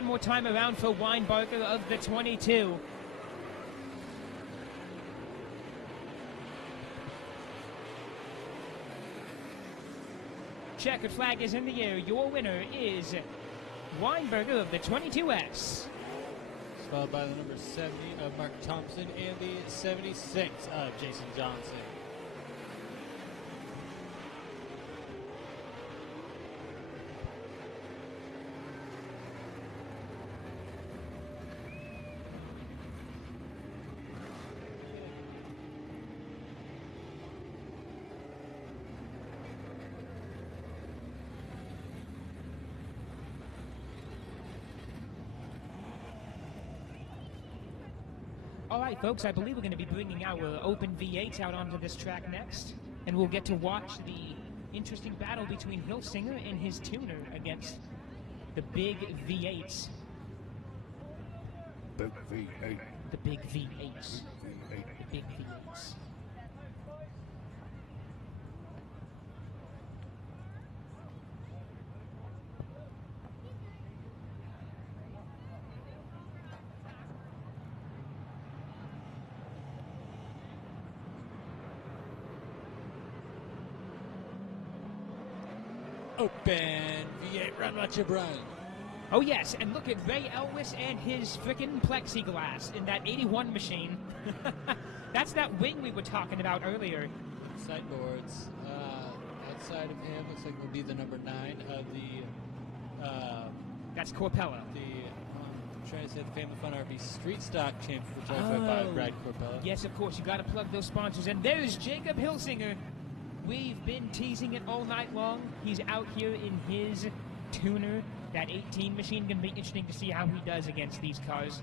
one more time around for Weinbarger of the 22. Checkered flag is in the air. Your winner is Weinbarger of the 22S. Followed by the number 70 of Mark Thompson and the 76 of Jason Johnson. All right, folks, I believe we're going to be bringing our open V8s out onto this track next, and we'll get to watch the interesting battle between Hilsinger and his tuner against the big V8s. Big V8. The big V8s. The big V8s. Open V8 run, watch it run. Oh, yes, and look at Ray Elwes and his frickin' plexiglass in that 81 machine. That's that wing we were talking about earlier. Sideboards. Outside of him looks like will be the number 9 of the... That's Corpella. I'm trying to say the Family Fun RB Street Stock Champion, which is led by Brad Corpella. Yes, of course, you got to plug those sponsors. And there's Jacob Hilsinger. We've been teasing it all night long. He's out here in his tuner, that 18 machine. Going to be interesting to see how he does against these cars.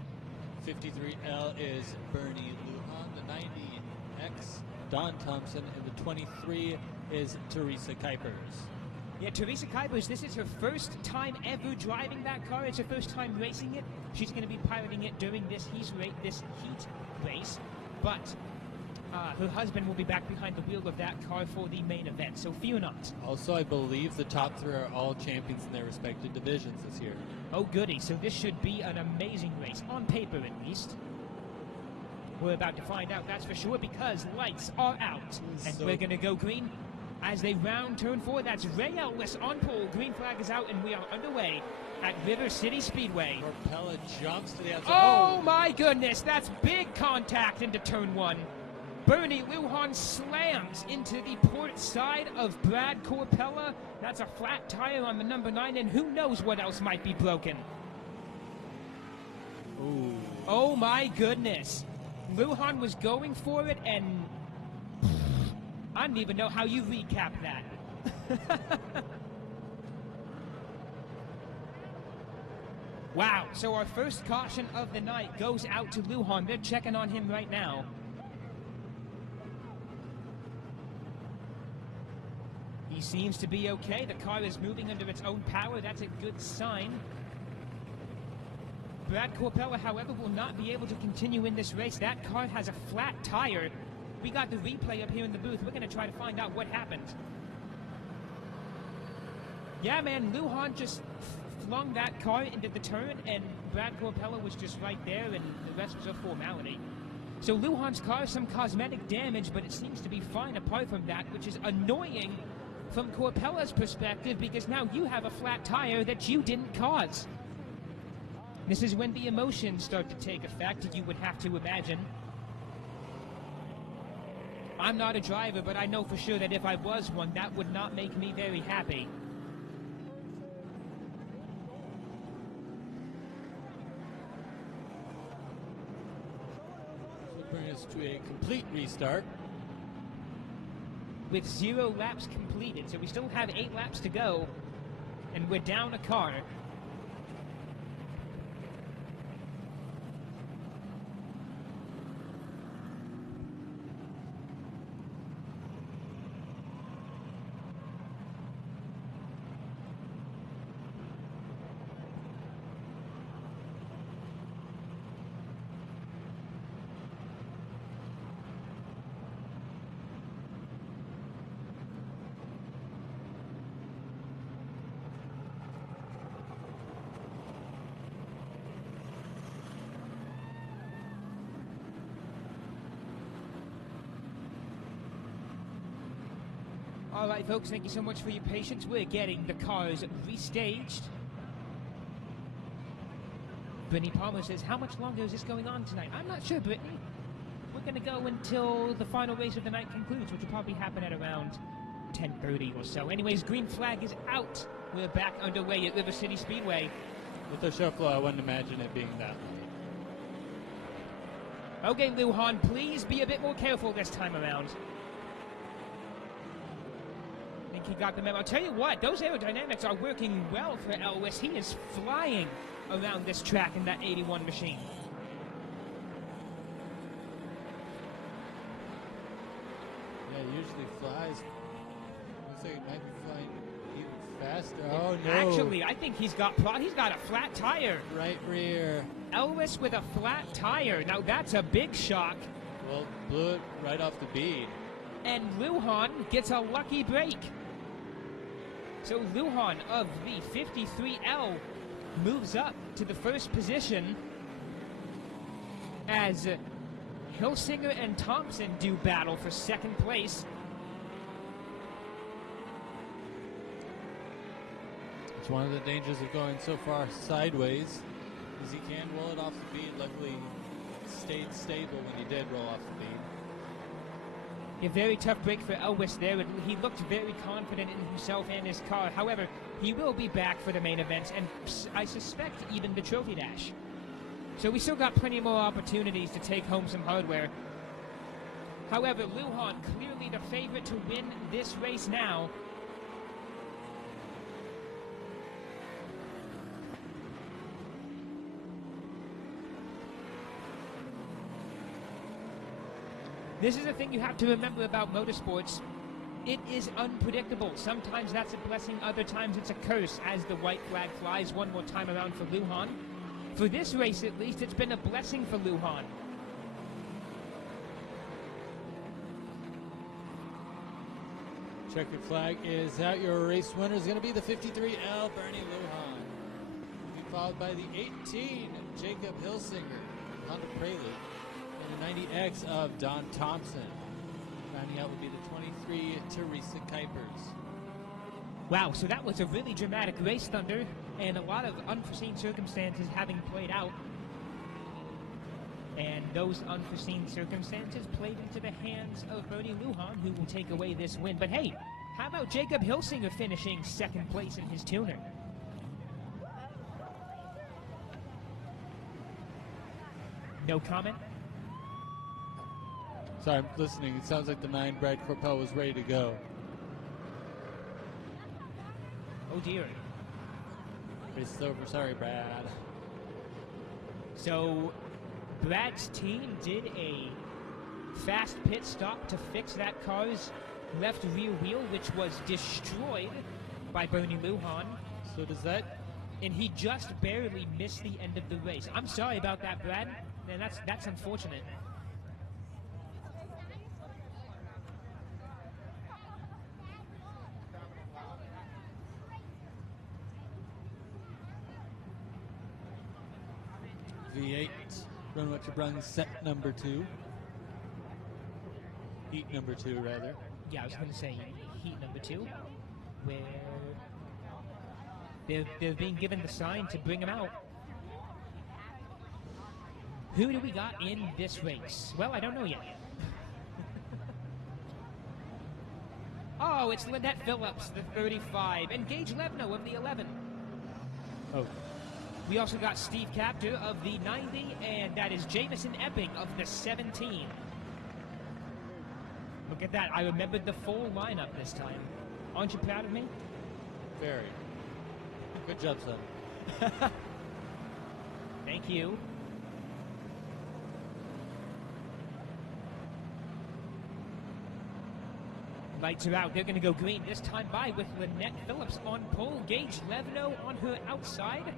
53L is Bernie Lujan. The 90X, Don Thompson. And the 23 is Teresa Kuipers. Yeah, Teresa Kuipers, this is her first time ever driving that car. It's her first time racing it. She's going to be piloting it during this heat race. But her husband will be back behind the wheel of that car for the main event, so fear not. Also, I believe the top 3 are all champions in their respective divisions this year. Oh, goody. So this should be an amazing race, on paper at least. We're about to find out, that's for sure, because lights are out. And we're going to go green as they round turn 4. That's Ray Elwes on pole. Green flag is out, and we are underway at River City Speedway. Corpella jumps to the outside. Oh, my goodness. That's big contact into turn 1. Bernie Lujan slams into the port side of Brad Corpella. That's a flat tire on the number 9, and who knows what else might be broken. Ooh. Oh my goodness. Lujan was going for it, and I don't even know how you recap that. Wow, so our first caution of the night goes out to Lujan. They're checking on him right now. He seems to be okay. The car is moving under its own power. That's a good sign. Brad Corpella, however, will not be able to continue in this race. That car has a flat tire. We got the replay up here in the booth. We're going to try to find out what happened. Yeah, man, Lujan just flung that car into the turn, and Brad Corpella was just right there, and the rest was a formality. So Lujan's car, some cosmetic damage, but it seems to be fine apart from that, which is annoying from Corpella's perspective, because now you have a flat tire that you didn't cause. This is when the emotions start to take effect, you would have to imagine. I'm not a driver, but I know for sure that if I was one, that would not make me very happy. This will bring us to a complete restart. With 0 laps completed, so we still have 8 laps to go, and we're down a car. All right, folks, thank you so much for your patience. We're getting the cars restaged. Brittany Palmer says, how much longer is this going on tonight? I'm not sure, Brittany. We're going to go until the final race of the night concludes, which will probably happen at around 10:30 or so. Anyways, green flag is out. We're back underway at River City Speedway. With the show flow, I wouldn't imagine it being that late. Okay, Lujan, please be a bit more careful this time around. I think he got the memo. I'll tell you what, those aerodynamics are working well for Elwes. He is flying around this track in that 81 machine. Yeah, it usually flies. Looks like it might be flying even faster. Oh no! Actually, I think he's got a flat tire. Right rear. Elwes with a flat tire. Now that's a big shock. Well, blew it right off the bead. And Lujan gets a lucky break. So Lujan of the 53L moves up to the first position as Hilsinger and Thompson do battle for second place. It's one of the dangers of going so far sideways, is he can roll it off the bead. Luckily, he stayed stable when he did roll off the bead. A very tough break for Elwes there. He looked very confident in himself and his car. However, he will be back for the main events, and I suspect even the Trophy Dash. So we still got plenty more opportunities to take home some hardware. However, Lujan clearly the favorite to win this race now. This is the thing you have to remember about motorsports. It is unpredictable. Sometimes that's a blessing, other times it's a curse, as the white flag flies one more time around for Lujan. For this race, at least, it's been a blessing for Lujan. Checkered flag is out. Your race winner is going to be the 53L, Bernie Lujan. Will be followed by the 18, Jacob Hilsinger, Honda Prelude. And the 90X of Don Thompson. Rounding out would be the 23, Teresa Kuipers. Wow, so that was a really dramatic race, Thunder, and a lot of unforeseen circumstances having played out. And those unforeseen circumstances played into the hands of Bernie Lujan, who will take away this win. But hey, how about Jacob Hilsinger finishing second place in his tuner? No comment? Sorry, I'm listening. It sounds like the 9 Brad Corpel was ready to go. Oh dear. Race is over. Sorry, Brad. So Brad's team did a fast pit stop to fix that car's left rear wheel, which was destroyed by Bernie Lujan. So does that... And he just barely missed the end of the race. I'm sorry about that, Brad. Man, that's unfortunate. V8, run what you brung, set number 2. Heat number 2, rather. Yeah, I was going to say heat number 2, where they're being given the sign to bring them out. Who do we got in this race? Well, I don't know yet. Oh, it's Lynette Phillips, the 35, and Gage Levno of the 11. Oh. We also got Steve Capter of the 90, and that is Jamison Epping of the 17. Look at that. I remembered the full lineup this time. Aren't you proud of me? Very. Good job, son. Thank you. Lights are out. They're going to go green this time by with Lynette Phillips on pole. Gage Levno on her outside.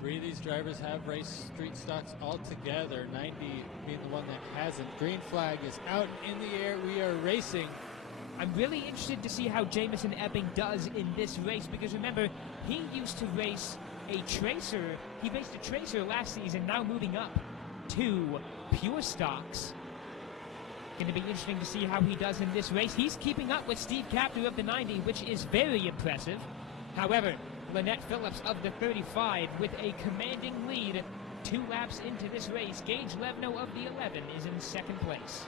3 of these drivers have raced street stocks all together, 90 being the one that hasn't. Green flag is out in the air. We are racing. I'm really interested to see how Jamison Epping does in this race, because remember, he used to race a Tracer. He raced a Tracer last season, now moving up to pure stocks. Going to be interesting to see how he does in this race. He's keeping up with Steve Capter of the 90, which is very impressive. However, Lynette Phillips of the 35 with a commanding lead 2 laps into this race. Gage Levno of the 11 is in second place.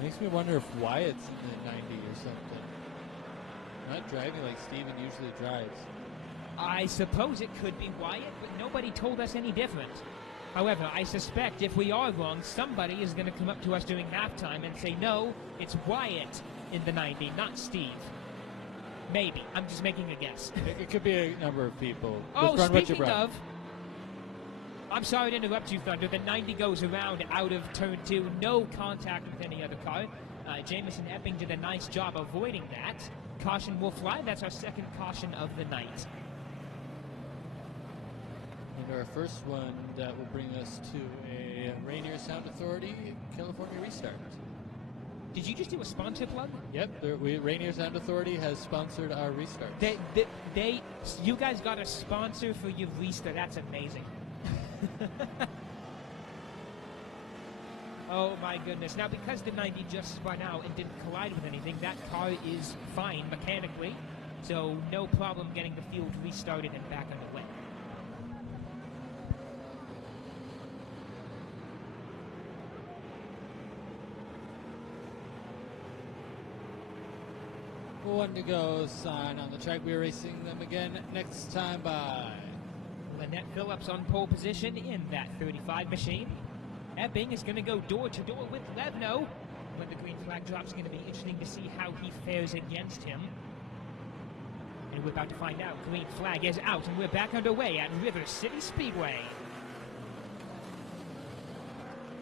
Makes me wonder if Wyatt's in the 90 or something. Not driving like Steven usually drives. I suppose it could be Wyatt, but nobody told us any different. However, I suspect if we are wrong, somebody is going to come up to us during halftime and say, no, it's Wyatt in the 90, not Steve. Maybe. I'm just making a guess. It could be a number of people. Oh, speaking of, I'm sorry to interrupt you, Thunder. The 90 goes around out of turn 2. No contact with any other car. Jamison Epping did a nice job avoiding that. Caution will fly. That's our second caution of the night. And our first one that will bring us to a Rainier Sound Authority California restart. Did you just do a sponsor plug? Yep, Rainier Sound Authority has sponsored our restart. You guys got a sponsor for your restart. That's amazing. Oh my goodness. Now, because the 90 just spun out and didn't collide with anything, that car is fine mechanically, so no problem getting the field restarted and back underway. One to go, sign on the track. We are racing them again next time by Lynette Phillips on pole position in that 35 machine. Epping is going to go door to door with Levno. When the green flag drops, it's going to be interesting to see how he fares against him. And we're about to find out. Green flag is out, and we're back underway at River City Speedway.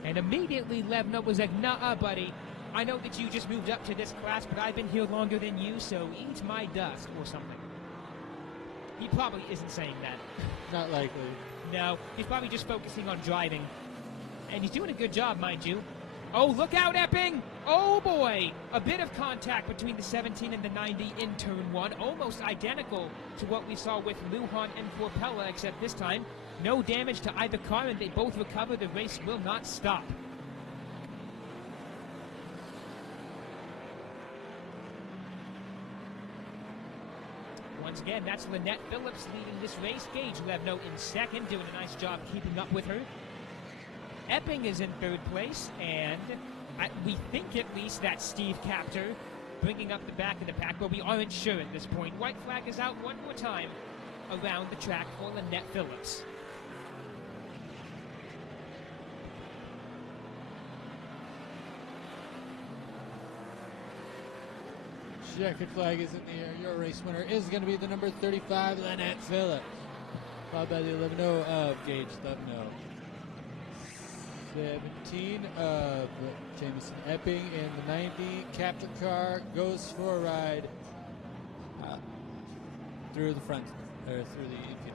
And immediately Levno was like, "Nuh-uh, buddy. I know that you just moved up to this class, but I've been here longer than you, so eat my dust," or something. He probably isn't saying that. Not likely. No, he's probably just focusing on driving. And he's doing a good job, mind you. Oh, look out, Epping! Oh, boy! A bit of contact between the 17 and the 90 in turn 1. Almost identical to what we saw with Lujan and Forpella, except this time, no damage to either car, and they both recover. The race will not stop. Once again, that's Lynette Phillips leading this race. Gage Levno in second, doing a nice job keeping up with her. Epping is in third place, and we think at least that's Steve Capter bringing up the back of the pack, but we aren't sure at this point. White flag is out one more time around the track for Lynette Phillips. Checkered flag is in the air. Your race winner is going to be the number 35, Lynette Phillips. Followed by the 11 of Gage Levno. 17 of Jamison Epping in the 90. Capture car goes for a ride through the front, or through the infield.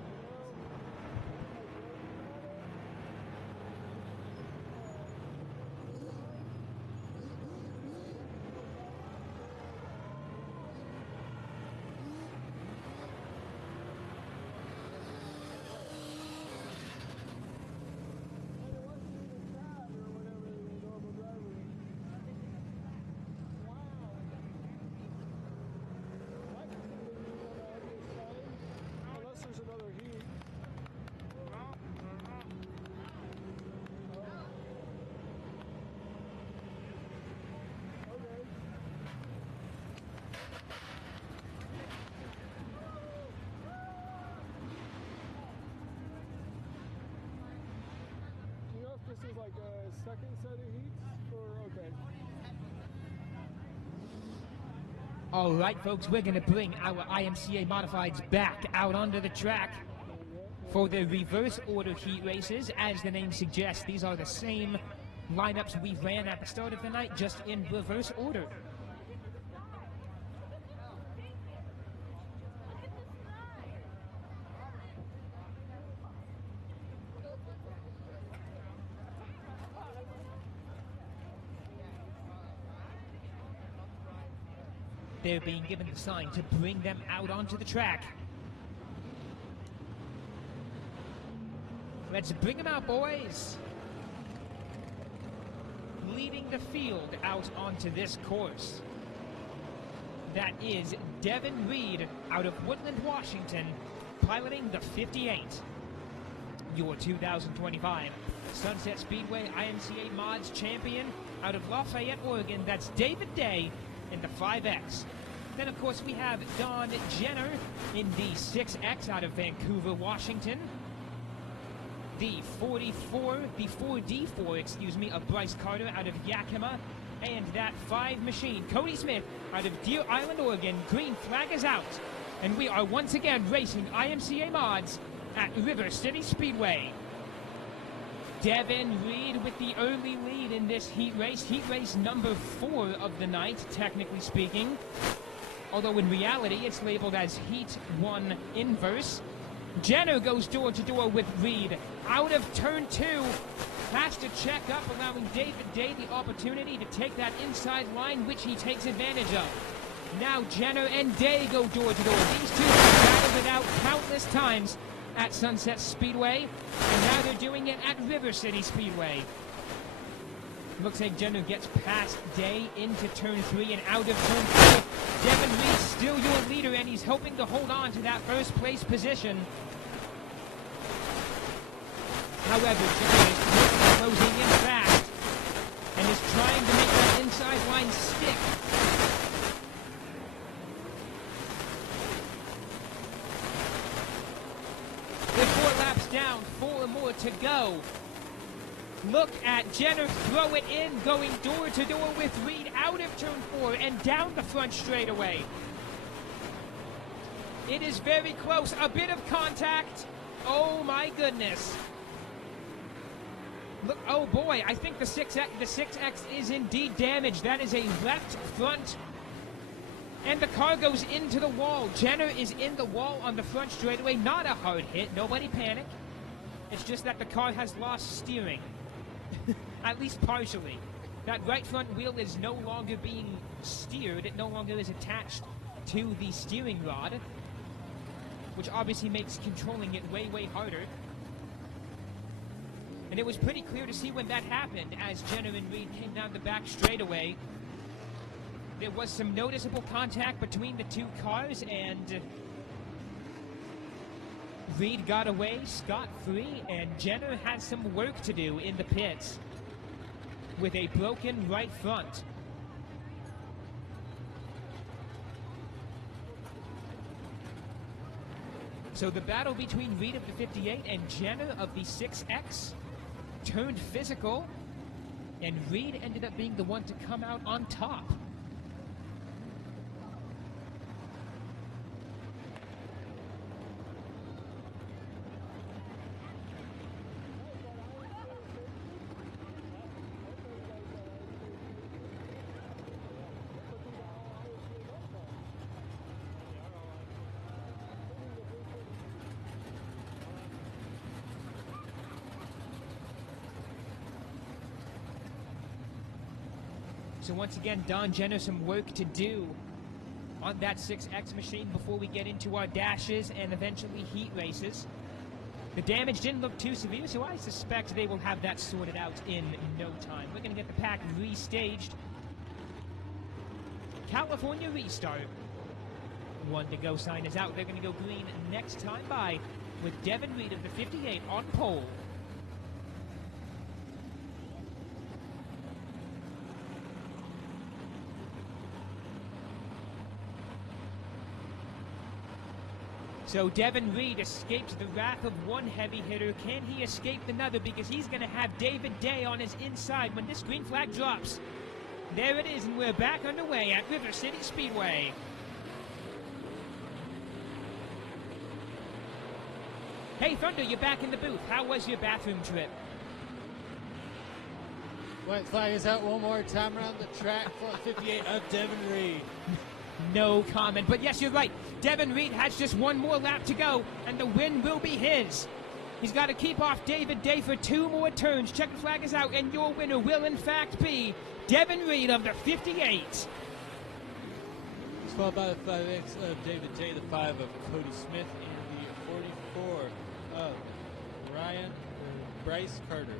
This is like a second set of heats, or okay? All right, folks, we're going to bring our IMCA Modifieds back out onto the track for the reverse order heat races. As the name suggests, these are the same lineups we ran at the start of the night, just in reverse order. They're being given the sign to bring them out onto the track. Let's bring them out, boys. leading the field out onto this course. That is Devin Reed out of Woodland, Washington, piloting the 58. Your 2025 Sunset Speedway IMCA Mods champion out of Lafayette, Oregon. That's David Day in the 5X. Then, of course, we have Don Jenner in the 6X out of Vancouver, Washington. The 4D4, excuse me, of Bryce Carter out of Yakima. And that 5 machine, Cody Smith out of Deer Island, Oregon. Green flag is out. And we are once again racing IMCA Mods at River City Speedway. Devin Reed with the early lead in this heat race number 4 of the night, technically speaking. Although in reality, it's labeled as Heat 1 Inverse. Jenner goes door to door with Reed. Out of turn 2, has to check up, allowing David Day the opportunity to take that inside line, which he takes advantage of. Now Jenner and Day go door to door. These two have battled it out countless times at Sunset Speedway, and now they're doing it at River City Speedway. Looks like Jenner gets past Day into turn 3 and out of turn 4. Devin Reed still your leader, and he's hoping to hold on to that first place position. However, Jenner is closing in fast and is trying to make that inside line stick. With 4 laps down, 4 more to go. Look at Jenner throw it in, going door to door with Reed out of turn 4 and down the front straightaway. It is very close. A bit of contact. Oh my goodness. Look, oh boy, I think the 6X is indeed damaged. That is a left front. And the car goes into the wall. Jenner is in the wall on the front straightaway. Not a hard hit. Nobody panic. It's just that the car has lost steering. At least partially. That right front wheel is no longer being steered. It no longer is attached to the steering rod, which obviously makes controlling it way, way harder. And it was pretty clear to see when that happened as Jenner and Reed came down the back straightaway. There was some noticeable contact between the two cars, and Reed got away scot-free, and Jenner had some work to do in the pits with a broken right front. So the battle between Reed of the 58 and Jenner of the 6X turned physical, and Reed ended up being the one to come out on top. So once again, Don Jenner, some work to do on that 6X machine before we get into our dashes and eventually heat races. The damage didn't look too severe, so I suspect they will have that sorted out in no time. We're going to get the pack restaged. California restart. 1 to go sign is out. They're going to go green next time by with Devin Reed of the 58 on pole. So Devin Reed escapes the wrath of one heavy hitter. Can he escape another? Because he's going to have David Day on his inside when this green flag drops. There it is, and we're back underway at River City Speedway. Hey, Thunder, you're back in the booth. How was your bathroom trip? White flag is out one more time around the track for 58 of Devin Reed. No comment, but yes, you're right. Devin Reed has just one more lap to go, and the win will be his. He's got to keep off David Day for 2 more turns. Checkered flag is out, and your winner will, in fact, be Devin Reed of the 58. It's followed by the 5X of David Day, the 5 of Cody Smith, and the 44 of Bryce Carter.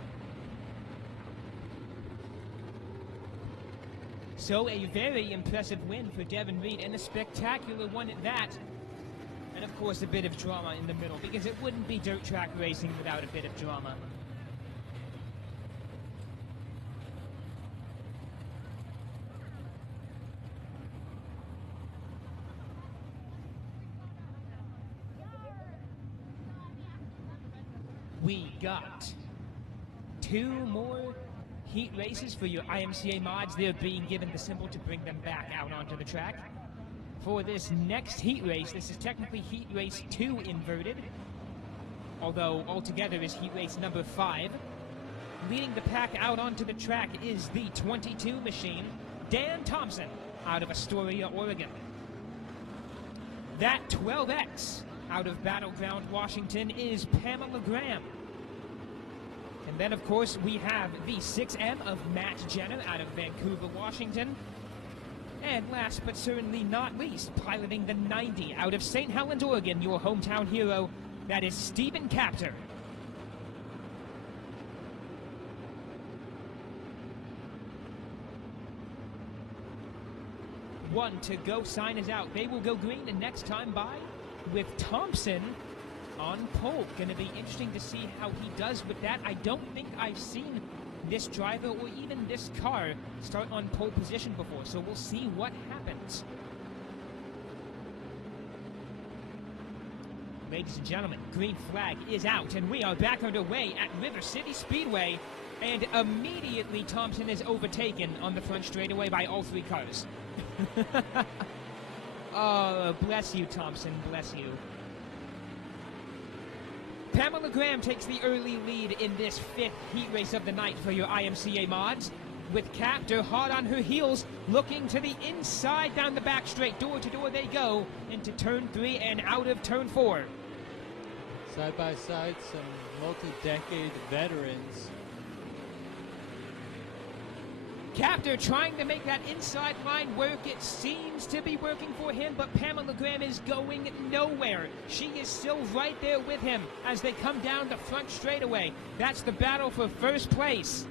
So a very impressive win for Devin Reed, and a spectacular one at that. And of course a bit of drama in the middle, because it wouldn't be dirt track racing without a bit of drama. We got 2 more heat races for your IMCA mods. They're being given the symbol to bring them back out onto the track. For this next heat race, this is technically heat race 2 inverted, although altogether is heat race number 5. Leading the pack out onto the track is the 22 machine, Dan Thompson, out of Astoria, Oregon. That 12X out of Battleground, Washington, is Pamela Graham. And then, of course, we have the 6M of Matt Jenner out of Vancouver, Washington. And last but certainly not least, piloting the 90 out of St. Helens, Oregon, your hometown hero, that is Stephen Capter. One to go sign is out. They will go green the next time by, with Thompson on pole. Going to be interesting to see how he does with that. I don't think I've seen this driver or even this car start on pole position before, so we'll see what happens. Ladies and gentlemen, green flag is out, and we are back underway at River City Speedway, and immediately Thompson is overtaken on the front straightaway by all 3 cars. Oh, bless you, Thompson, bless you. Pamela Graham takes the early lead in this 5th heat race of the night for your IMCA mods, with Capter hard on her heels, looking to the inside down the back straight. Door to door they go, into turn 3 and out of turn 4. Side by side, some multi-decade veterans. Capter trying to make that inside line work. It seems to be working for him, but Pamela Graham is going nowhere. She is still right there with him as they come down the front straightaway. That's the battle for first place.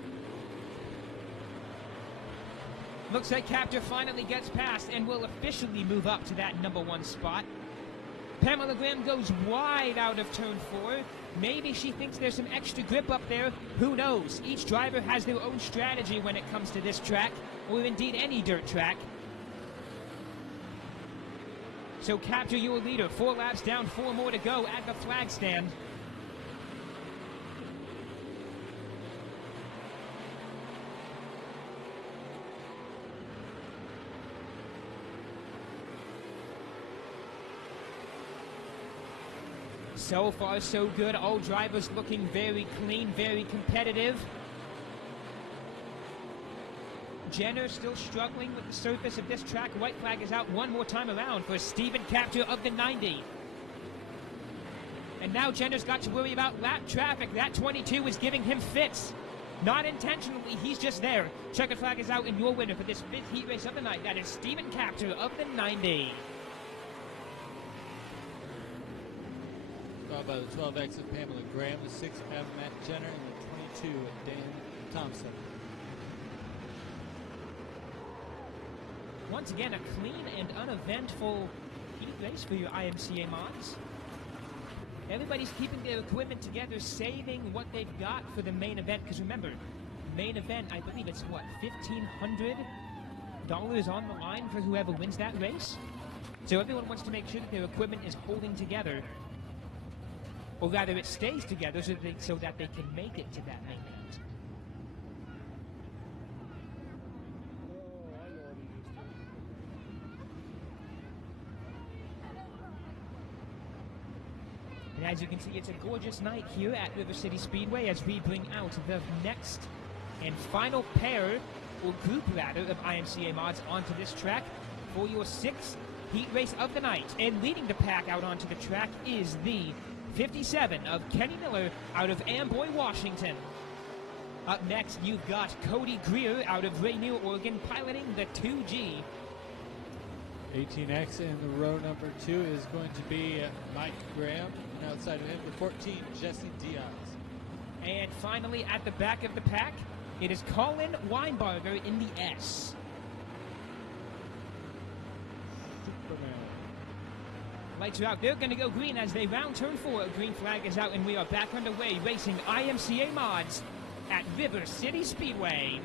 Looks like Capter finally gets past and will officially move up to that number 1 spot. Pamela Graham goes wide out of turn 4. Maybe she thinks there's some extra grip up there. Who knows? Each driver has their own strategy when it comes to this track, or indeed any dirt track. So Capter your leader. 4 laps down, 4 more to go at the flag stand. So far, so good. All drivers looking very clean, very competitive. Jenner still struggling with the surface of this track. White flag is out 1 more time around for Stephen Capter of the 90. And now Jenner's got to worry about lap traffic. That 22 is giving him fits. Not intentionally, he's just there. Checkered flag is out, and your winner for this 5th heat race of the night, that is Stephen Capter of the 90. Followed by the 12X of Pamela Graham, the 6 of Matt Jenner, and the 22 of Dan Thompson. Once again, a clean and uneventful heat race for your IMCA mods. Everybody's keeping their equipment together, saving what they've got for the main event. Because remember, main event, I believe it's what, $1,500 on the line for whoever wins that race? So everyone wants to make sure that their equipment is holding together, or rather it stays together so that they can make it to that main event. And as you can see, it's a gorgeous night here at River City Speedway as we bring out the next and final pair, or group rather, of IMCA mods onto this track for your 6th heat race of the night. And leading the pack out onto the track is the 57 of Kenny Miller out of Amboy, Washington. Up next, you've got Cody Greer out of Rainier, Oregon, piloting the 2G. 18X in the row number 2 is going to be Mike Graham. And outside of him, the 14, Jesse Diaz. And finally, at the back of the pack, it is Colin Weinbarger in the S. Lights are out. They're going to go green as they round turn 4. Green flag is out, and we are back underway racing IMCA mods at River City Speedway.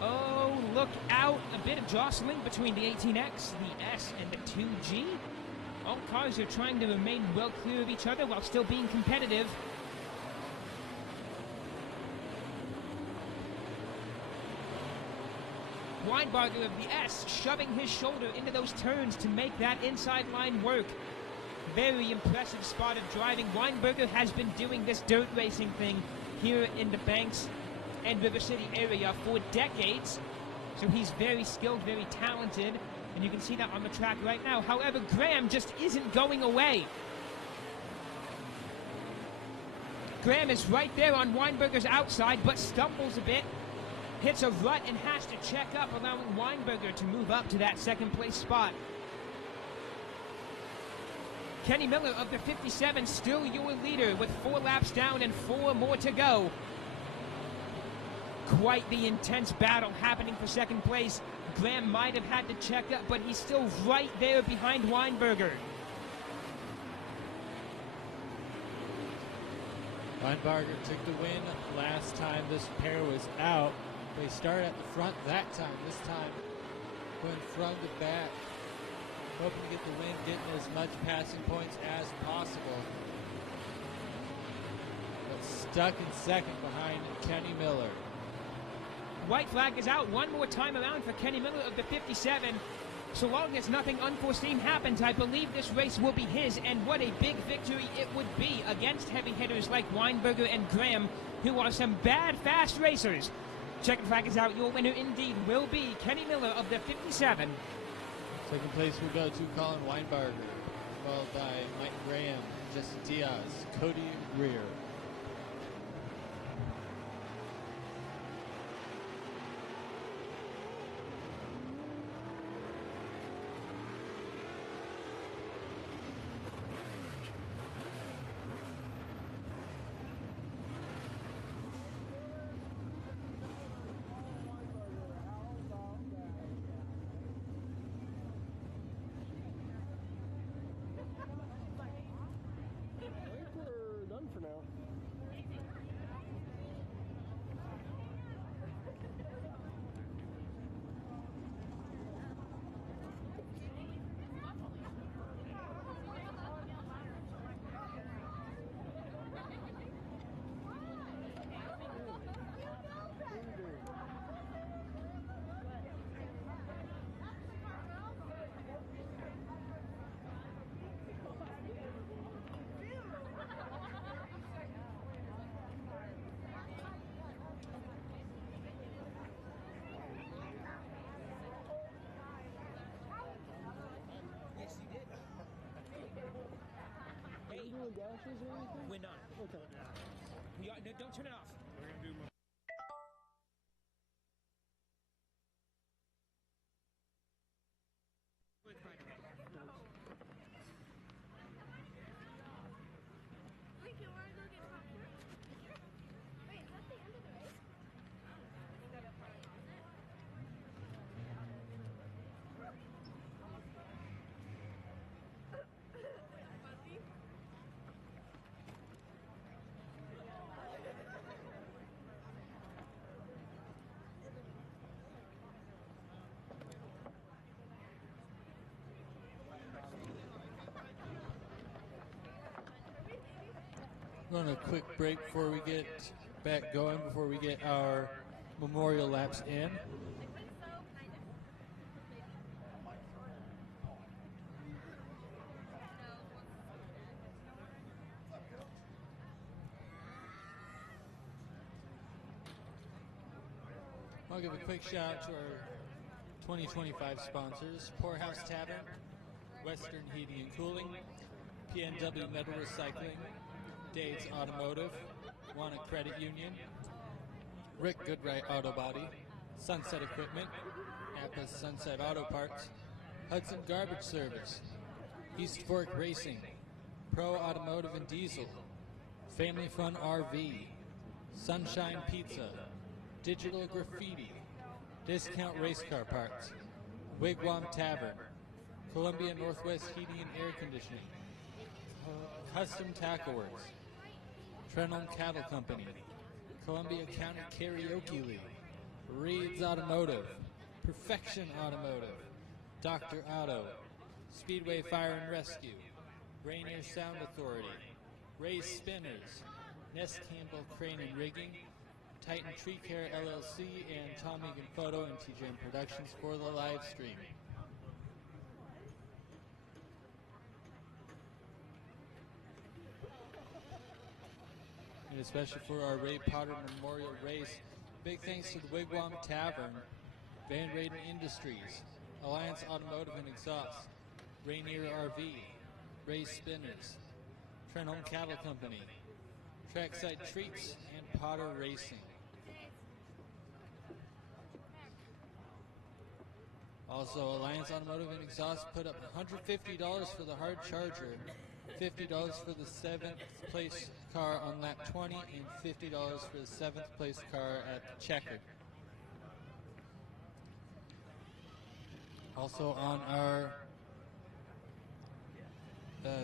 Oh, look out. A bit of jostling between the 18X, the S, and the 2G. All cars are trying to remain well clear of each other while still being competitive. Weinbarger of the S shoving his shoulder into those turns to make that inside line work. Very impressive spot of driving. Weinberger has been doing this dirt racing thing here in the Banks and River City area for decades. So he's very skilled, very talented, and you can see that on the track right now. However, Graham just isn't going away. Graham is right there on Weinberger's outside, but stumbles a bit. Hits a rut and has to check up, allowing Weinberger to move up to that second place spot. Kenny Miller of the 57 still your leader with 4 laps down and 4 more to go. Quite the intense battle happening for second place. Graham might have had to check up, but he's still right there behind Weinberger. Weinberger took the win last time this pair was out. They start at the front that time. This time going front to back. Hoping to get the win, getting as much passing points as possible. But stuck in second behind Kenny Miller. White flag is out one more time around for Kenny Miller of the 57. So long as nothing unforeseen happens, I believe this race will be his, and what a big victory it would be against heavy hitters like Weinberger and Graham, who are some bad, fast racers. Checkered flag is out. Your winner indeed will be Kenny Miller of the 57. Second place will go to Colin Weinberger, followed by Mike Graham, Jesse Diaz, Cody Greer. For now. Doing dashes or anything? We're not. Okay. We are, no, don't turn it off. We're going to do Going on a quick break before we get back going, before we get our memorial laps in. I'll give a quick shout out to our 2025 sponsors: Poorhouse Tavern, Western Heating and Cooling, PNW Metal Recycling, Dade's Automotive, Wana Credit Union, Rick Goodright Auto Body, Sunset Equipment, Appa's Sunset Auto Parts, Hudson Garbage Service, East Fork Racing, Pro Automotive and Diesel, Family Fun RV, Sunshine Pizza, Digital Graffiti, Discount Race Car Parts, Wigwam Tavern, Columbia Northwest Heating and Air Conditioning, Custom Tackle Works, Trenholm Cattle Company, Columbia County Karaoke League, Reed's Automotive, Perfection Automotive, Dr. Auto, Speedway Fire and Rescue, Rainier Sound Authority, Ray Spinners, Ness Campbell Crane and Rigging, Titan Tree Care LLC, and Tom Egan Photo and TJM Productions for the live stream. And especially for our Ray Potter Memorial Race, big thanks to the Wigwam Tavern, Van Raden Industries, Alliance Automotive and Exhaust, Rainier RV, Ray Spinners, Trenholm Cattle Company, Trackside Treats, and Potter Racing. Also, Alliance Automotive and Exhaust put up $150 for the hard charger, $50 for the 7th place car on lap 20, and $50 for the 7th place car at the checkered. Also on our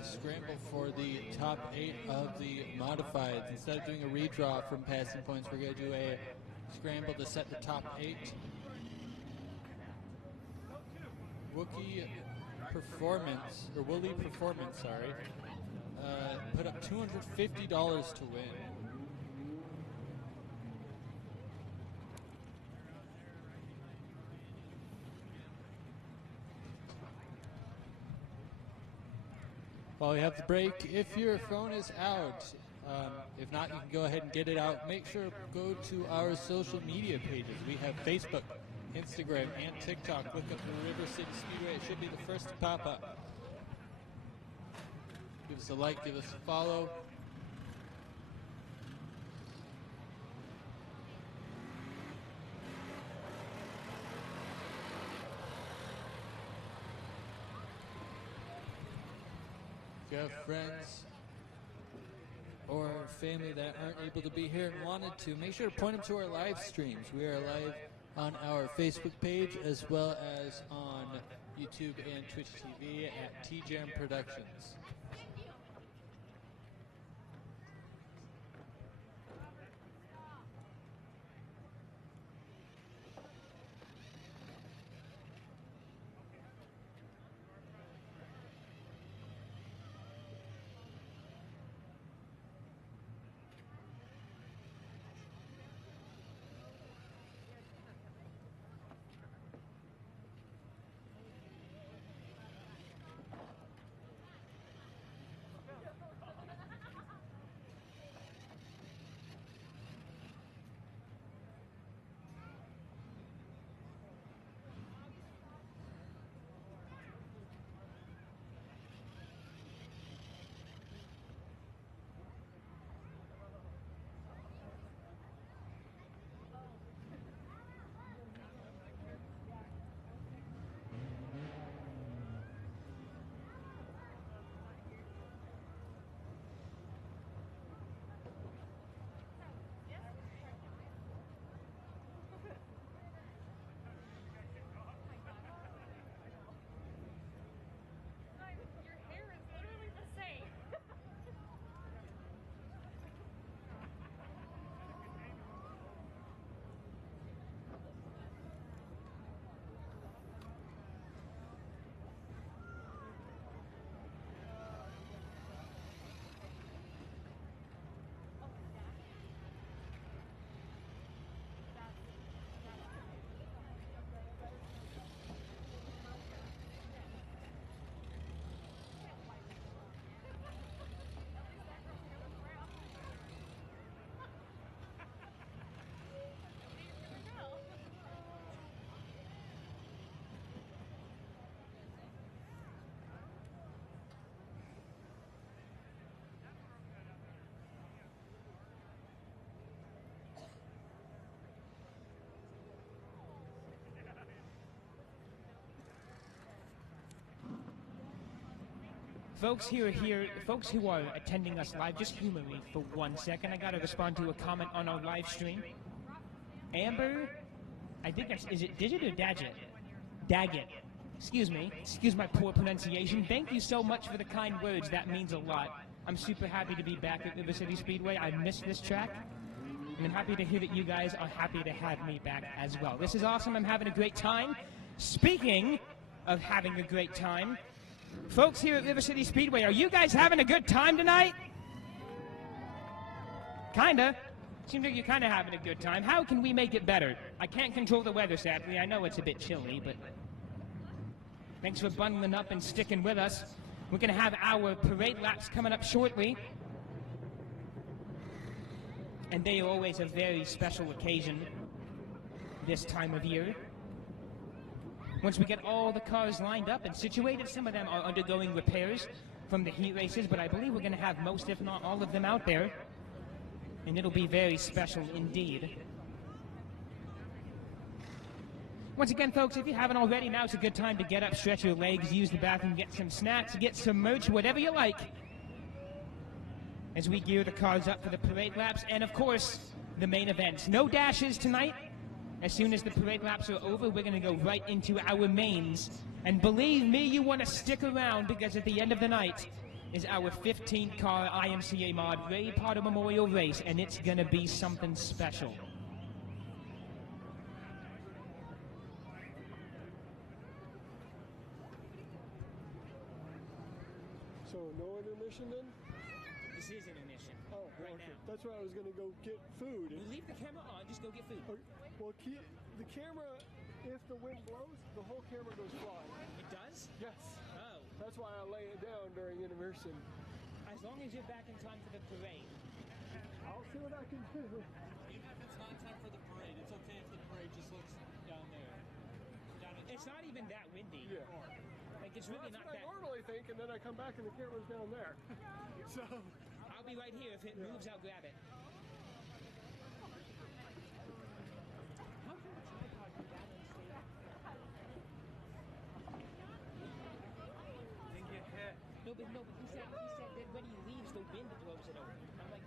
scramble for the top 8 of the modifieds, instead of doing a redraw from passing points, we're going to do a scramble to set the top 8. Wooly Performance, sorry, put up $250 to win. While we have the break, if your phone is out, if not, you can go ahead and get it out. Make sure to go to our social media pages. We have Facebook, Instagram, and TikTok. Look up the River City Speedway. It should be the first to pop up. Give us a like, give us a follow. If you have friends or family that aren't able to be here and wanted to, make sure to point them to our live streams. We are live on our Facebook page as well as on YouTube and Twitch TV at TJM Productions. Folks who are attending us live, just humor me for 1 second. I gotta respond to a comment on our live stream. Amber, I think that's, is it Digit or Daggett? Daggett Excuse me. Excuse my poor pronunciation. Thank you so much for the kind words. That means a lot. I'm super happy to be back at River City Speedway. I missed this track. And I'm happy to hear that you guys are happy to have me back as well. This is awesome. I'm having a great time. Speaking of having a great time, folks here at River City Speedway, are you guys having a good time tonight? Kinda. Seems like you're kinda having a good time. How can we make it better? I can't control the weather, sadly. I know it's a bit chilly, but thanks for bundling up and sticking with us. We're going to have our parade laps coming up shortly. And they are always a very special occasion this time of year. Once we get all the cars lined up and situated, some of them are undergoing repairs from the heat races, but I believe we're going to have most, if not all of them out there. And it'll be very special indeed. Once again, folks, if you haven't already, now's a good time to get up, stretch your legs, use the bathroom, get some snacks, get some merch, whatever you like, as we gear the cars up for the parade laps and, of course, the main events. No dashes tonight. As soon as the parade laps are over, we're going to go right into our mains. And believe me, you want to stick around, because at the end of the night is our 15th car IMCA Mod Ray Potter Memorial Race, and it's going to be something special. So no intermission then? This is intermission. Oh, right okay. now. That's why I was gonna go get food. We'll leave the camera on, just go get food. Well, the camera, if the wind blows, the whole camera goes flying. It does? Yes. Oh. That's why I lay it down during intermission. As long as you're back in time for the parade. I'll see what I can do. Even if it's not time for the parade, it's okay if the parade just looks down there. It's not even that windy. Yeah. Like, it's Well, really that's not what I that. normally think, and then I come back and the camera's down there. So I'll be right here. If it moves, I'll grab it. How can the tripod do that and stay up? Didn't get hit. No, but he said that when he leaves, the wind blows it over. I'm like,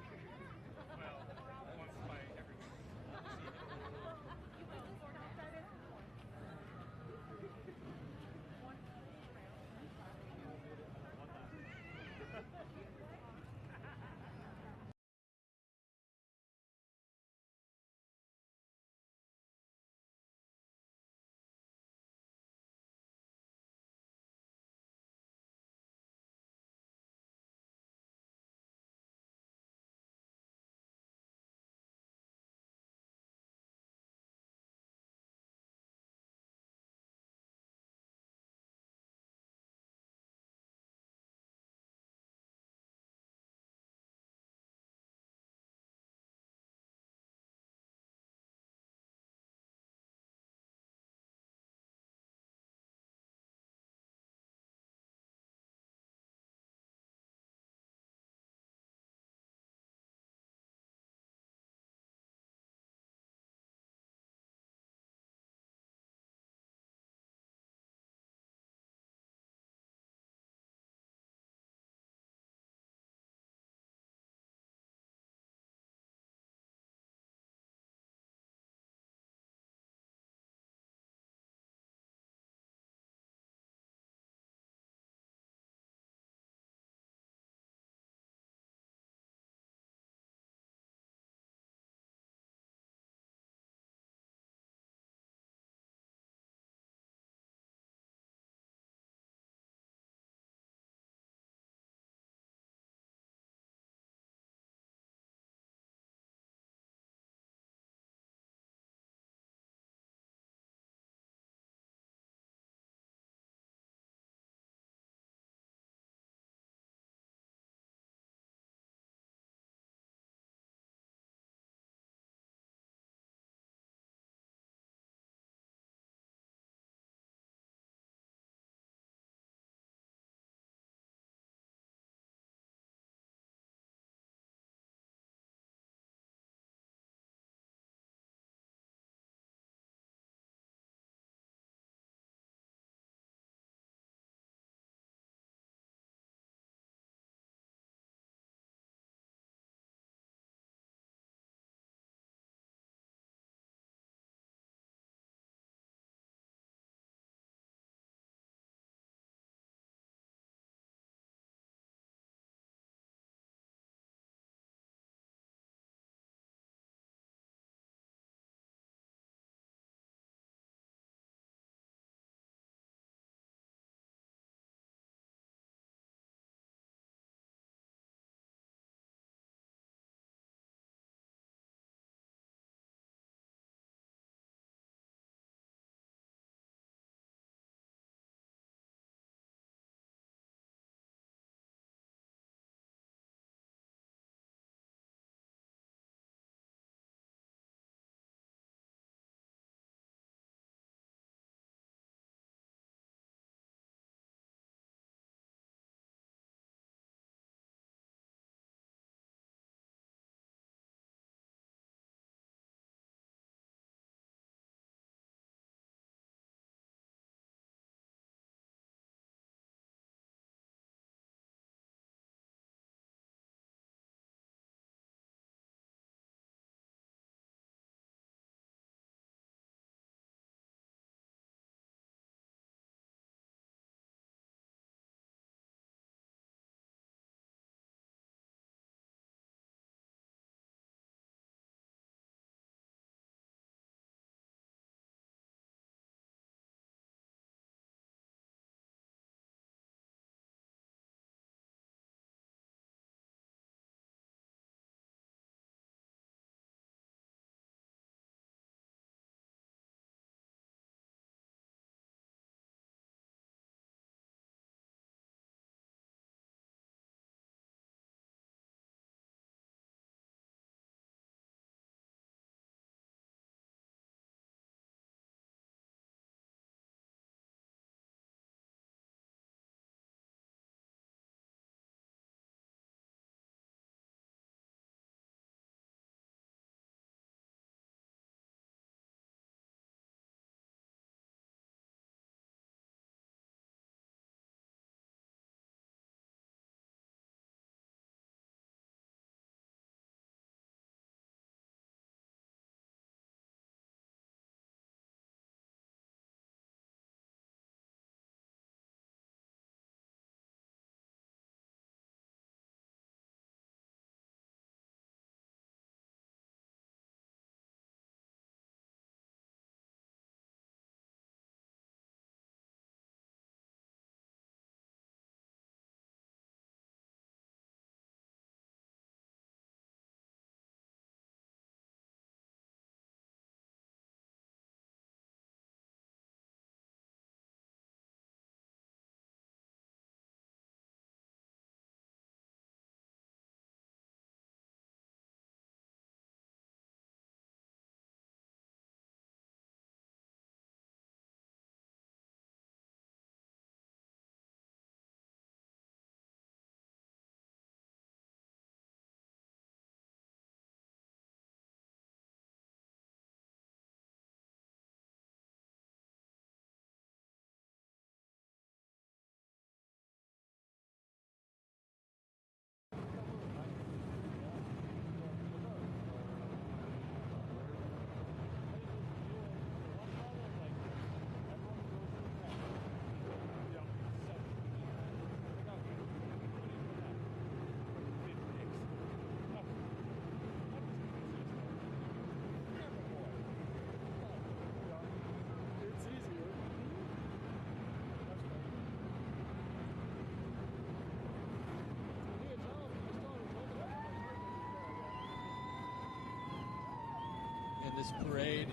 this parade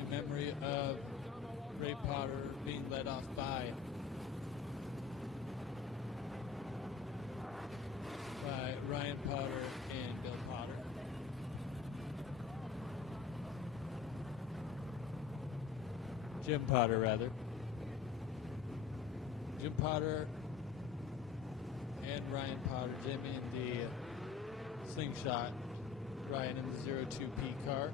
in memory of Ray Potter being led off by Ryan Potter and Bill Potter. Jim Potter, rather. Jim Potter and Ryan Potter. Jim in the Slingshot, Ryan in the 02P car.